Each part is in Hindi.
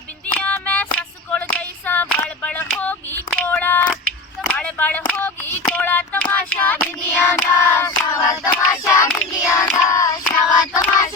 ਬਿੰਦੀਆਂ ਮੈਂ ਸੱਸ ਕੋਲ ਗਈ ਸਾਂ ਬੜ ਬੜ ਹੋ ਗਈ ਕੋੜਾ ਬੜ ਬੜ ਹੋ ਗਈ ਕੋੜਾ ਤਮਾਸ਼ਾ ਬਿੰਦੀਆਂ ਦਾ ਸ਼ਾਵਾ ਤਮਾਸ਼ਾ ਬਿੰਦੀਆਂ ਦਾ ਸ਼ਾਵਾ ਤਮਾਸ਼ਾ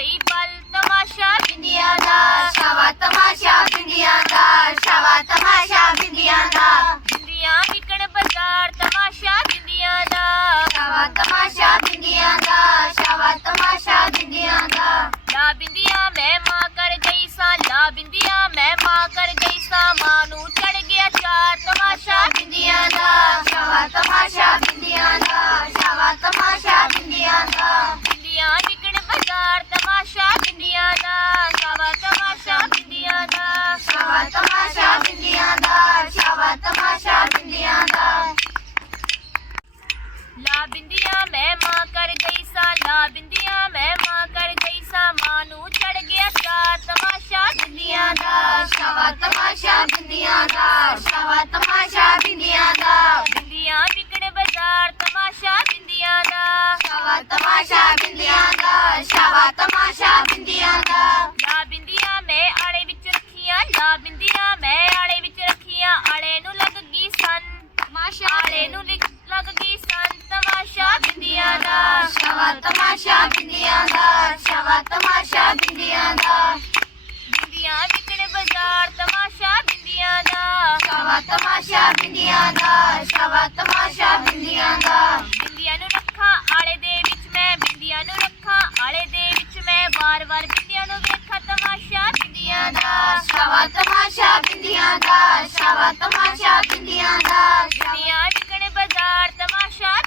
कई पल तमाशा बिंदिया दा शावा तमाशा बिंदिया दा शावा तमाशा बिंदिया दा बिंदिया विकण बाज़ार तमाशा बिंदिया दा शावा तमाशा बिंदिया दा शावा तमाशा बिंदिया दा ला बिंदिया मैं माँ कर ਬਿੰਦੀਆਂ ਮੈਂ ਮਾਂ ਕਰ ਗਈ ਸਾ ਲਾ ਬਿੰਦੀਆਂ ਮੈਂ ਮਾਂ ਕਰ ਗਈ ਸਾ ਮਾਂ ਨੂੰ ਚੜ ਗਿਆ ਸਾ, ਤਮਾਸ਼ਾ ਬਿੰਦੀਆਂ ਦਾ, ਸ਼ਵਾ ਤਮਾਸ਼ਾ ਬਿੰਦੀਆਂ ਦਾ, ਸ਼ਵਾ ਤਮਾਸ਼ਾ ਬਿੰਦੀਆਂ ਦਾ ਸ਼ਵਾ ਤਮਾਸ਼ਾ ਬਿੰਦੀਆਂ ਦਾ। ਬਿੰਦੀਆਂ ਨੂੰ ਰੱਖਾਂ ਆਲੇ ਦੇ ਵਿੱਚ ਮੈਂ ਬਿੰਦੀਆਂ ਨੂੰ ਰੱਖਾਂ ਆਲੇ ਦੇ ਵਿੱਚ ਮੈਂ ਵਾਰ-ਵਾਰ ਬਿੰਦੀਆਂ ਨੂੰ ਵੇਖਾਂ ਤਮਾਸ਼ਾ ਬਿੰਦੀਆਂ ਦਾ। ਸ਼ਵਾ ਤਮਾਸ਼ਾ ਬਿੰਦੀਆਂ ਦਾ ਸ਼ਵਾ ਤਮਾਸ਼ਾ ਬਿੰਦੀਆਂ ਦਾ। ਬਿੰਦੀਆਂ ਵਿਕਣ ਬਾਜ਼ਾਰ ਤਮਾਸ਼ਾ